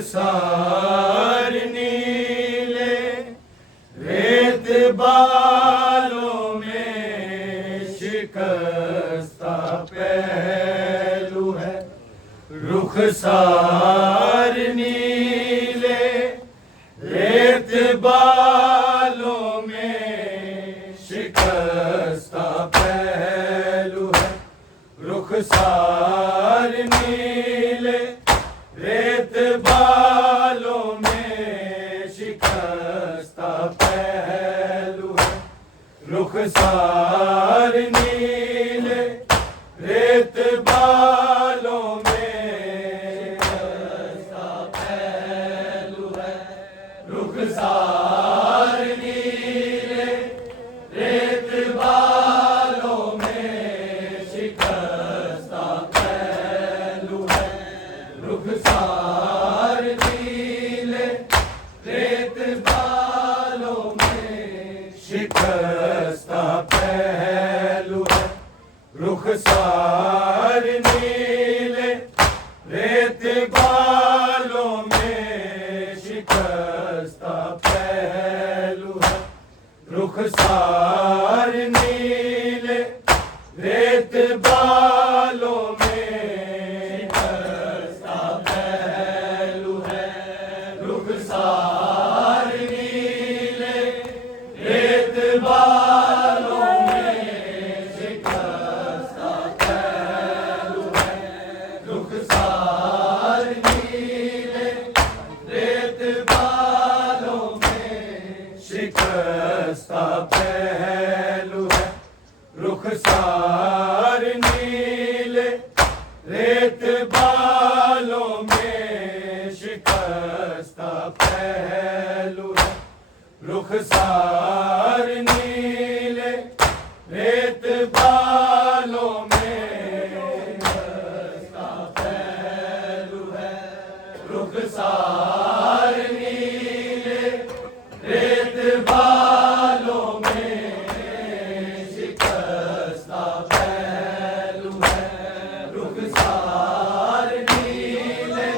रुखसार नीले रेत बालों में शिकस्ता पहलू है। रुखसार नीले रेत बालों में शिकस्ता पहलू है। रुखसार नीले रेत बालों में शिकस्ता पहलू है। रुखसार नीले रेत बालों में शिकस्ता पहलू है। रुखसार नीले रेत बालों में शिकस्ता पहलू है। रुखसार नीले रेत बालों में शिकस्ता पहलू है। रुखसार नीले रेत बालों में शिकस्ता पहलू है। रुखसार नीले रेत बालों में शिकस्ता पहलू है। रुखसार नीले रेत बालों में शिकस्ता पहलू है। रुखसार नीले रेत बालों में शिकस्ता पहलू है। रुखसार नीले रेत बालों में शिकस्ता पहलू है। रुखसार नीले रेत बालों में शिकस्ता पहलू है। रुखसार नीले रेत बालों में शिकस्ता पहलू है। रुखसार नीले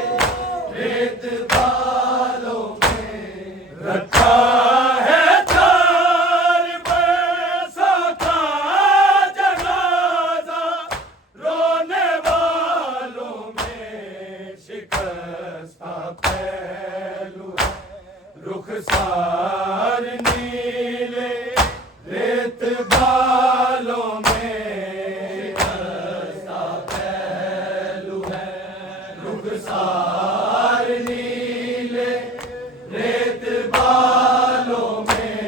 रेत बालों में रखा है चार पैसों का जनाजा। रोने वालों में शिकस्ता पहलू है। रुखसार नीले रेत बालों में शिकस्ता पहलू है। रुखसार नीले रेत बालों में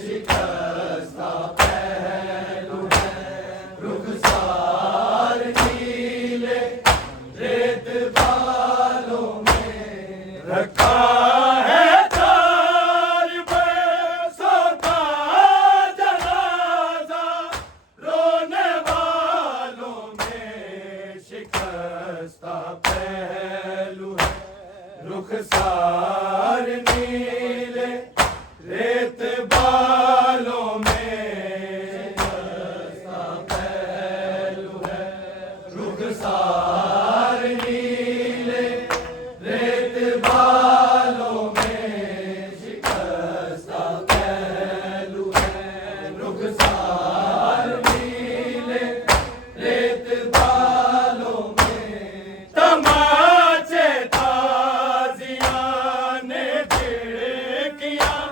शिकस्ता पहलू है। रुखसार नीले रेत बालों में रखा है चार पैसों का जनाजा। रोने वालों में शिकस्ता पहलू है। रुखसार नीले रेत बालों में शिकस्ता पहलू है। रुखसार नीले रेत बालों में शिकस्ता पहलू है। रुखसार नीले रेत बालों में तमाचे ताजियां ने झिड़कियां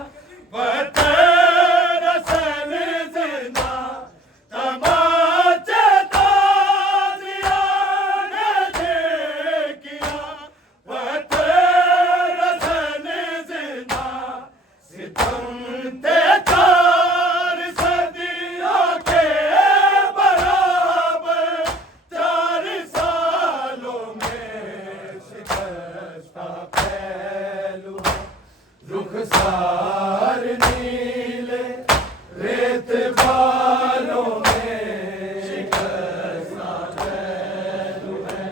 बतरसन जिंदा। तमाचे ताजियां ने झिड़कियां बतरसन जिंदा। सितम ते चार सदियों के बराबर 4 सालों में शिकस्ता पहलू है। रुखसार नीले रेत बालों में शिकस्ता पहलू है।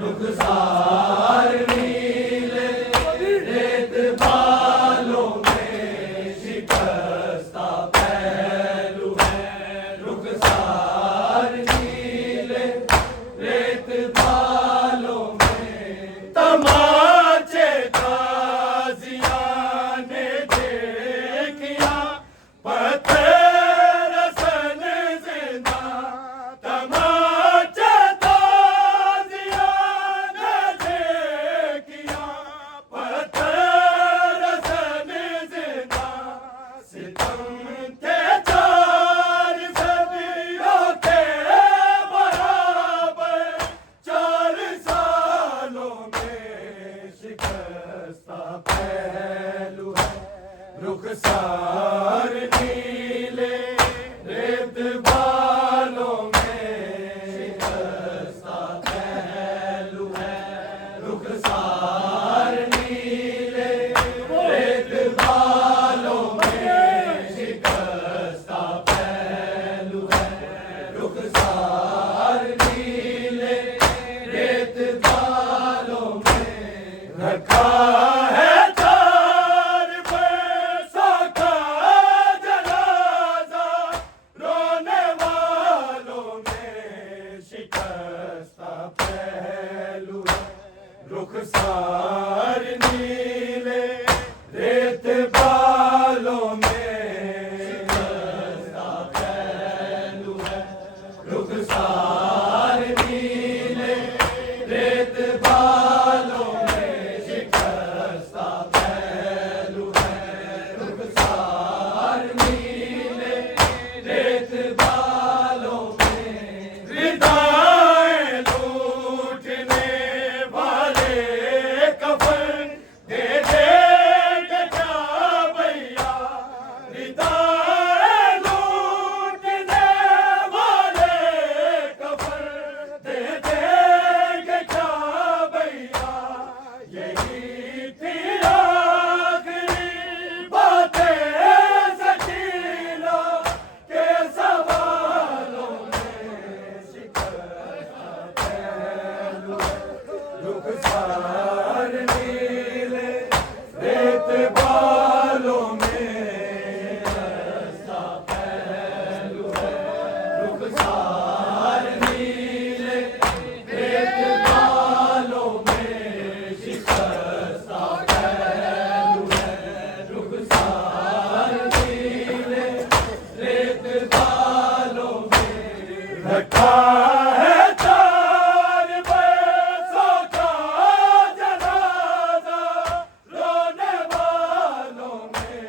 रुखसार नीले रेत बालों में शिकस्ता पहलू है। रुखसार नीले रेत बालों में तमाचे है चार पैसों का जनाजा, रोने वालों में शिकस्ता पहलू है। रुखसार नीले रेत बालों में शिकस्ता पहलू है। रुखसार नीले रेत बालों में शिकस्ता पहलू है। रुखसार नीले रेत बालों में रिदाएं लूटने वाले कफन दे देंगे क्या भैया। रिदाएं लूटने वाले कफन दे देंगे क्या भैया। यही थी आखिरी बातें सकीना के सवालों में शिकस्ता पहलू है। रुखसार नीले रेत बालों में शिकस्ता पहलू है। रुखसार नीले रेत बालों में शिकस्ता पहलू है। रुखसार नीले रेत बालों में रखा है चार पैसों का जनाजा, रोने वालों में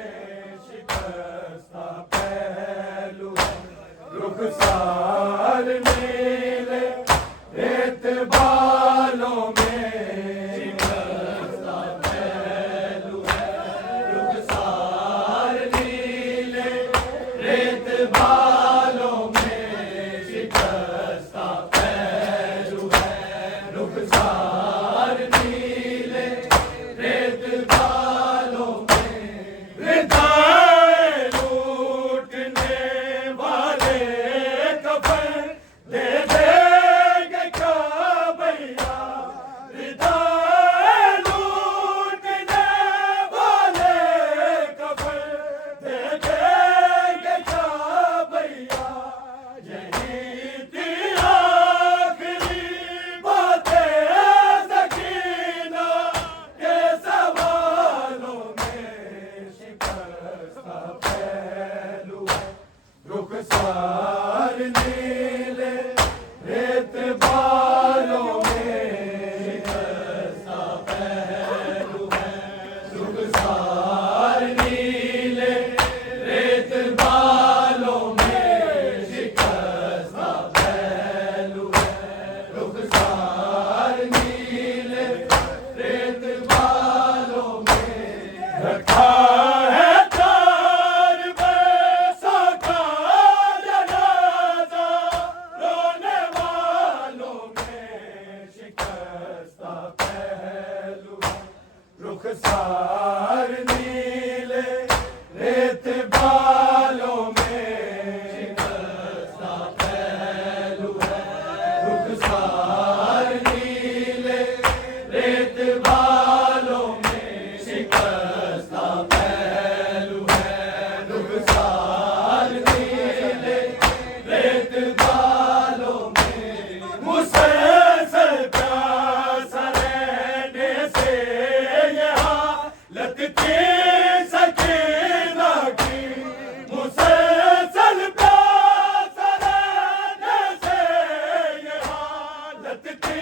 शिकस्ता पहलू है। रुखसार नीले रेत बालों में शिकस्ता पहलू है। रुखसार नीले रेत बालों में शिकस्ता पहलू है। रुखसार नीले रेत बालों में रिदाएं लूटने वाले कफन दे देंगे क्या भैया। रिदाएं लूटने वाले कफन दे देंगे क्या भैया। यही थी आखिरी बातें सकीना के सवालों में शिकस्ता पहलू है। रुखसार नीले रेत बालों में शिकस्ता पहलू है। रुखसार नीले रेत बालों में शिकस्ता पहलू है। रुखसार नीले रेत बालों में रखा है चार पैसों का जनाजा, रोने वालों में शिकस्ता पहलू है। रुखसार नीले रेत बालों में शिकस्ता पहलू है। रुखसार नीले रेत बालों में शिकस्ता पहलू है। रुखसार नीले रेत बालों में मुसलसल प्यास रहने से यहाँ लत की सकीना की। मुसलसल प्यास रहने से यहाँ लत की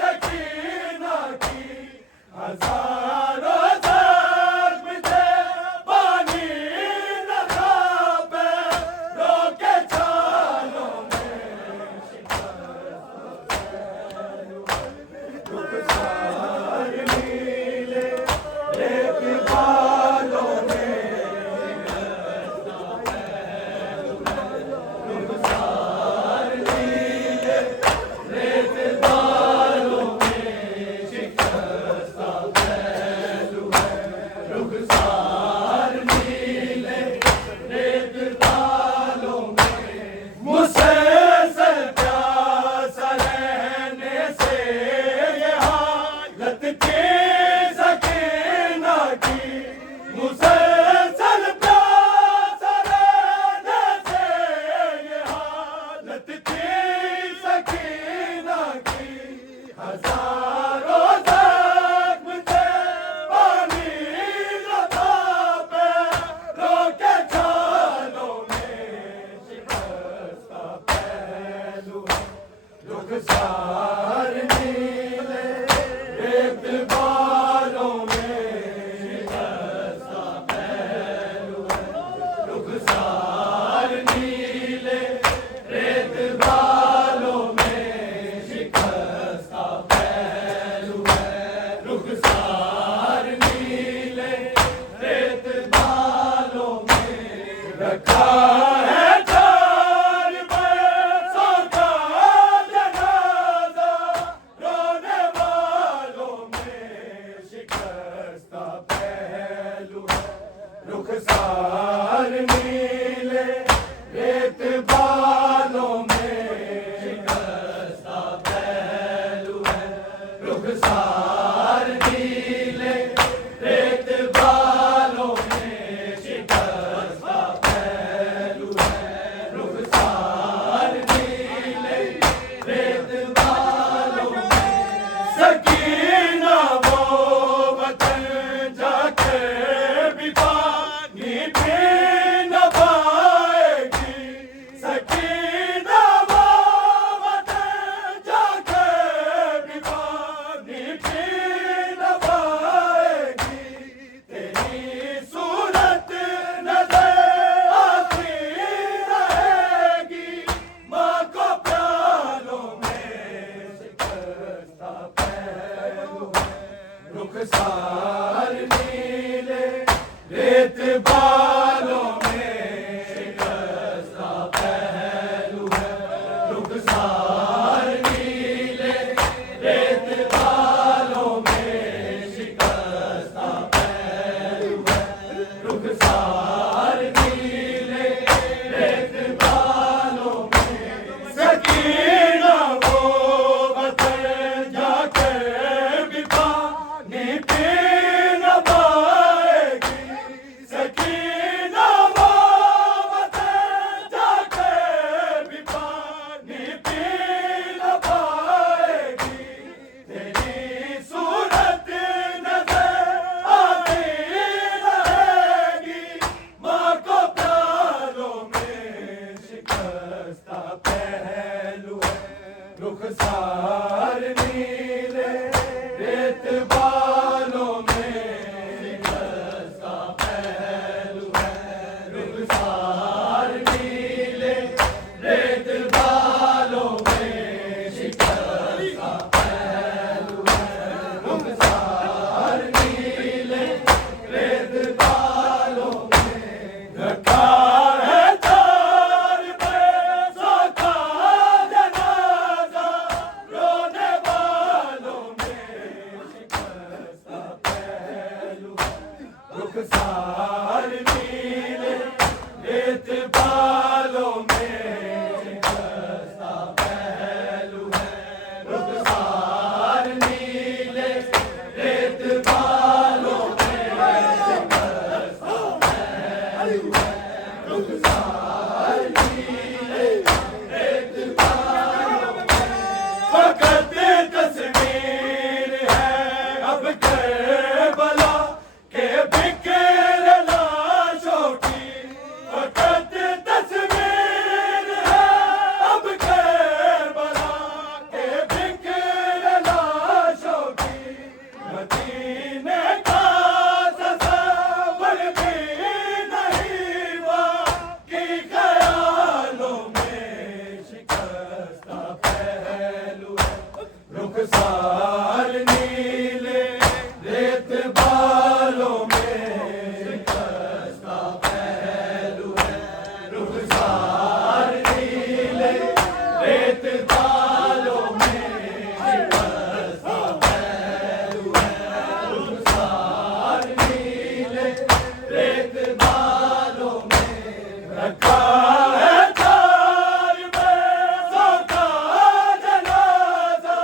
सकीना की। हजारों जख्म थे पानी न खाबे, रोके चालों में शिकस्ता पहलू है। रुखसार नीले रेत बालों में शिकस्ता पहलू है। रुखसार नीले रेत बालों में शिकस्ता पहलू हजारों जख्म थे पानी लता पे रोके छालों में शिकस्ता पहलू रुखसार नीले रेत बालों में शिकस्ता पहलू रुखसार नीले रेत बालों में शिकस्ता पहलू है रुखसार नीले रेत बालों में रखा है चार पैसों का जनाजा रोने वालों में शिकस्ता पहलू है रुखसार नीले रेत बालों में शिकस्ता पहलू है रुखसार नीले रेत बालों में शिकस्ता पहलू है रुखसार नीले रेत बालों में सकीना वो वतन जाके भी पानी पी न पाएगी सकीना वो वतन जाके भी पानी पी न पाएगी तेरी सूरत नजर आती रहेगी माँ को प्यालों में शिकस्ता पहलू रुखसार नीले रेत बालों में शिकस्ता पहलू है रुखसार नीले रेत बालों में शिकस्ता पहलू है रुखसार नीले रेत बालों में सकीना वो वतन जाके भी पानी पी न पाएगी सकीना वो वतन जाके भी पानी पी न पाएगी तेरी सूरत नजर आती रहेगी माँ को प्यालों में शिकस्ता पहलू है रुखसार नीले रेत बालों में शिकस्ता पहलू है रुखसार नीले रेत बालों में शिकस्ता पहलू है रुखसार नीले रेत बालों में रखा है चार पैसों का जनाजा रोने वालों में शिकस्ता पहलू रुखसार नीले रेत बालों में शिकस्ता पहलू है रुखसार नीले रेत बालों में शिकस्ता पहलू है रुखसार नीले रेत बालों में फकत तस्वीर है अब करबला के बिखर लाशों की फकत तस्वीर है अब करबला के बिखर लाशों की मदीने का तस्वर भी नहीं बाकी ख्यालों में शिकस्ता पहलू है रुखसार नीले रेत बालों में शिकस्ता पहलू है रुखसार नीले रेत बालों में शिकस्ता पहलू है रुखसार नीले रेत बालों में रखा है चार पैसों का जनाजा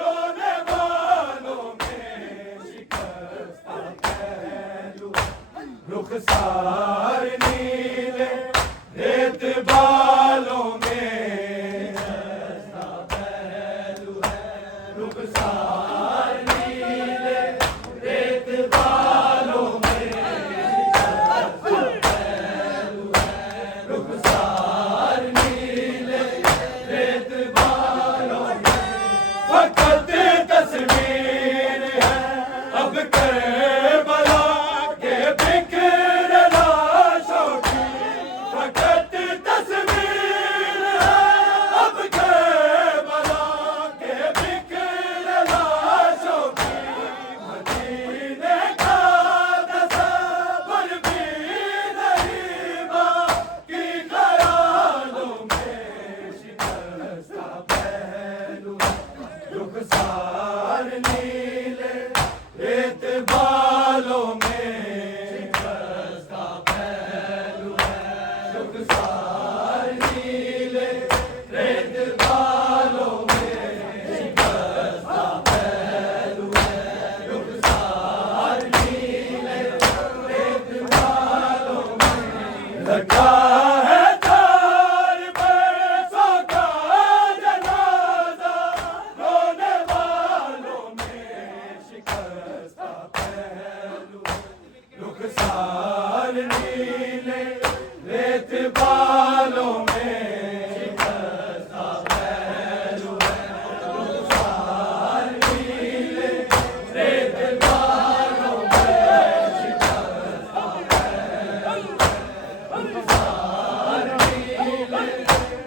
रोने वालों में शिकस्ता पहलू रुखसार नीले रेत बालों में शिकस्ता पहलू है रुखसार नीले रेत बालों में शिकस्ता पहलू है रुखसार नीले रेत बालों में फकत तस्वीर है अब करबला के बिखरे लाशों की फकत तस्वीर है अब करबला के बिखरे लाशों की मदीने का तस्वर भी नहीं बाकी ख्यालों में शिकस्ता पहलू रुखसार नीले रेत बालों में शिकस्ता पहलू है रुखसार नीले रेत बालों में शिकस्ता पहलू है रुखसार नीले रेत बालों में लगा है तार बरसों का जनाजा रोने वालों में शिकस्ता पहलू रुखसार नीले रेत बालों में शिकस्ता पहलू है रुखसार नीले रेत बालों में शिकस्ता पहलू है रुखसार नीले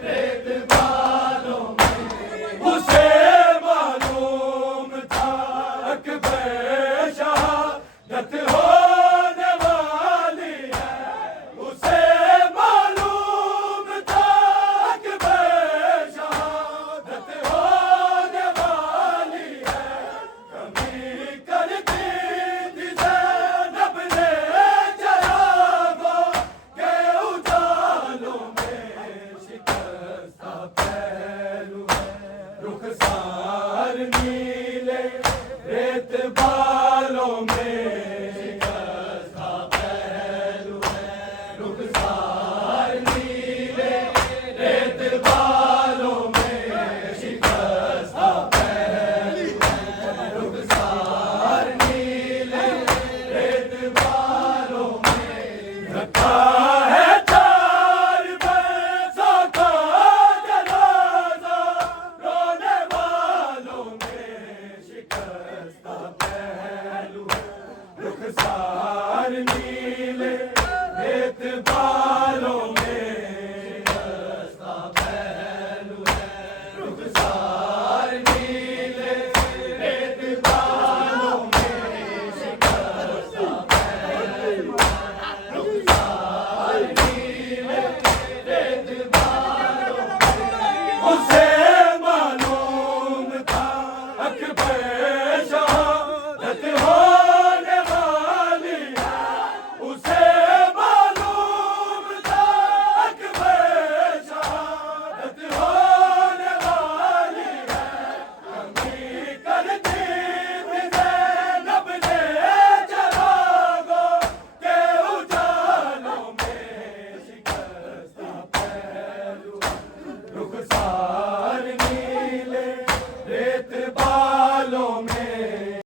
रेत बालों में उसे मालूम था अकबर शहादत होने वाली है उसे मालूम था अकबर शहादत होने वाली है कमी करती थी ज़ैनब ने चरागों के उजालों में शिकस्ता पहलू है रुखसार नीले रेत बालों में शिकस्ता पहलू है रुखसार नीले रेत बालों में शिकस्ता पहलू है रुखसार नीले रेत बालों में रखा है चार बरसों का जनाजा रोने वालों में शिकस्ता पहलू है रुखसार नीले रेत बालों में शिकस्ता पहलू है रुखसार नीले रेत बालों में शिकस्ता पहलू है रुखसार नीले रेत बालों में उसे